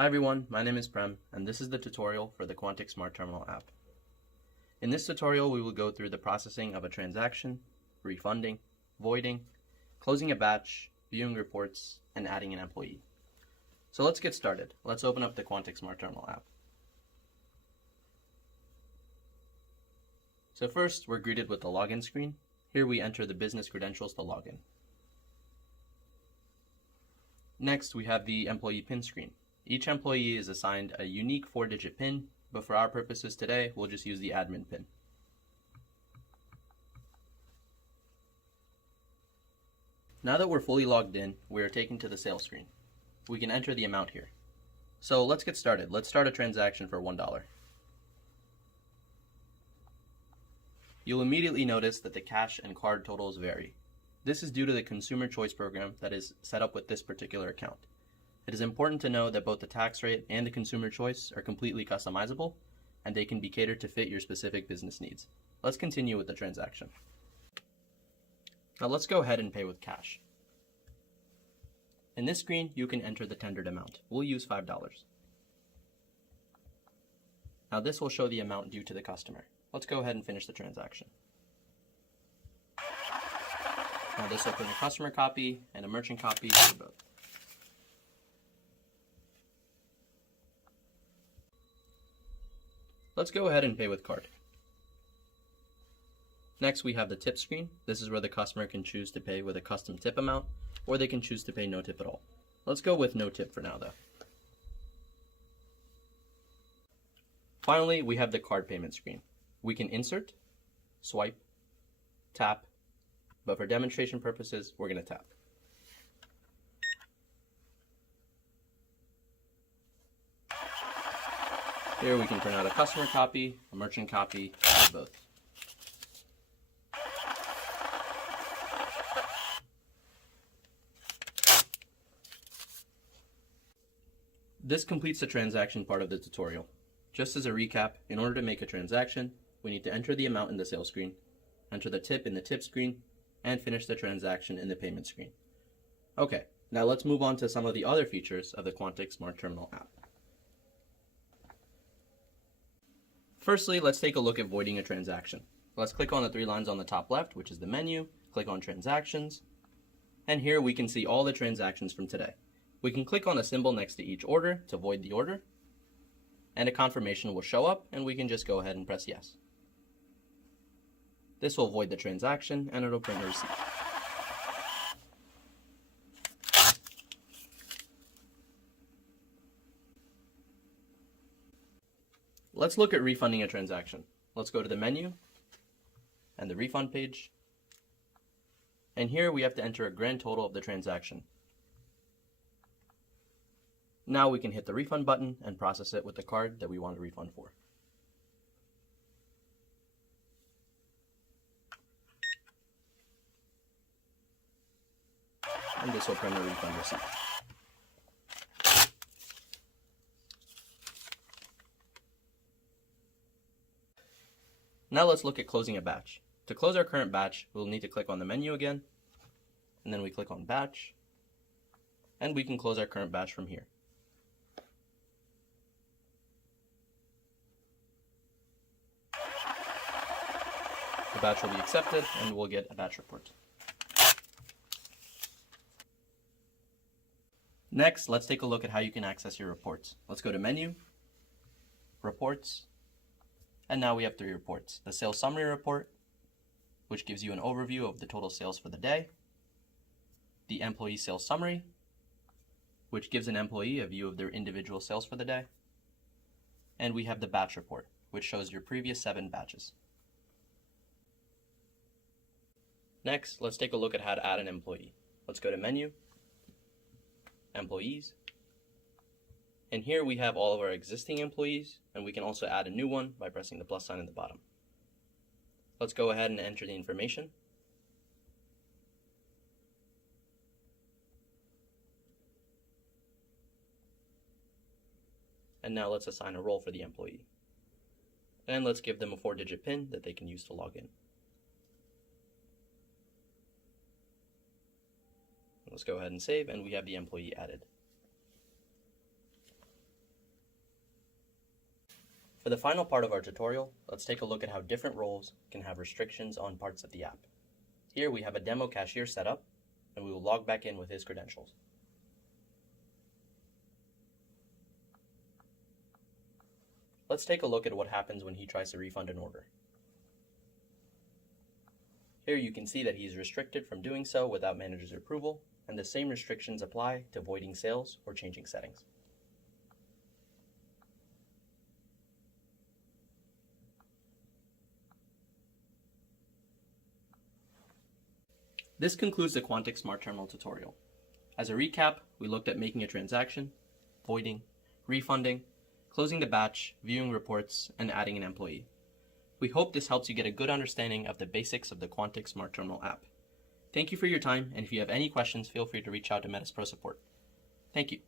Hi everyone, my name is Prem, and this is the tutorial for the Quantic Smart Terminal app. In this tutorial, we will go through the processing of a transaction, refunding, voiding, closing a batch, viewing reports, and adding an employee. So let's get started. Let's open up the Quantic Smart Terminal app. So first, we're greeted with the login screen. Here we enter the business credentials to log in. Next, we have the employee PIN screen. Each employee is assigned a unique 4-digit PIN, but for our purposes today, we'll just use the admin PIN. Now that we're fully logged in, we are taken to the sales screen. We can enter the amount here. So let's get started. Let's start a transaction for $1. You'll immediately notice that the cash and card totals vary. This is due to the consumer choice program that is set up with this particular account. It is important to know that both the tax rate and the consumer choice are completely customizable, and they can be catered to fit your specific business needs. Let's continue with the transaction. Now let's go ahead and pay with cash. In this screen, you can enter the tendered amount. We'll use $5. Now this will show the amount due to the customer. Let's go ahead and finish the transaction. Now this will print a customer copy and a merchant copy for both. Let's go ahead and pay with card. Next, we have the tip screen. This is where the customer can choose to pay with a custom tip amount, or they can choose to pay no tip at all. Let's go with no tip for now though. Finally, we have the card payment screen. We can insert, swipe, tap, but for demonstration purposes, we're going to tap. Here we can print out a customer copy, a merchant copy, or both. This completes the transaction part of the tutorial. Just as a recap, in order to make a transaction, we need to enter the amount in the sales screen, enter the tip in the tip screen, and finish the transaction in the payment screen. Okay, now let's move on to some of the other features of the Quantic Smart Terminal app. Firstly, let's take a look at voiding a transaction. Let's click on the 3 lines on the top left, which is the menu, click on transactions, and here we can see all the transactions from today. We can click on a symbol next to each order to void the order, and a confirmation will show up, and we can just go ahead and press yes. This will void the transaction, and it'll print a receipt. Let's look at refunding a transaction. Let's go to the menu and the refund page. And here we have to enter a grand total of the transaction. Now we can hit the refund button and process it with the card that we want to refund for. And this will print a refund receipt. Now let's look at closing a batch. To close our current batch, we'll need to click on the menu again, and then we click on batch, and we can close our current batch from here. The batch will be accepted, and we'll get a batch report. Next, let's take a look at how you can access your reports. Let's go to Menu, Reports, and now we have 3 reports. The Sales Summary Report, which gives you an overview of the total sales for the day. The Employee Sales Summary, which gives an employee a view of their individual sales for the day. And we have the Batch Report, which shows your previous 7 batches. Next, let's take a look at how to add an employee. Let's go to Menu, Employees, and here we have all of our existing employees, and we can also add a new one by pressing the plus sign at the bottom. Let's go ahead and enter the information. And now let's assign a role for the employee. And let's give them a 4-digit PIN that they can use to log in. Let's go ahead and save, and we have the employee added. For the final part of our tutorial, let's take a look at how different roles can have restrictions on parts of the app. Here we have a demo cashier set up, and we will log back in with his credentials. Let's take a look at what happens when he tries to refund an order. Here you can see that he is restricted from doing so without manager's approval, and the same restrictions apply to voiding sales or changing settings. This concludes the Quantic Smart Terminal tutorial. As a recap, we looked at making a transaction, voiding, refunding, closing the batch, viewing reports, and adding an employee. We hope this helps you get a good understanding of the basics of the Quantic Smart Terminal app. Thank you for your time, and if you have any questions, feel free to reach out to Metis Pro Support. Thank you.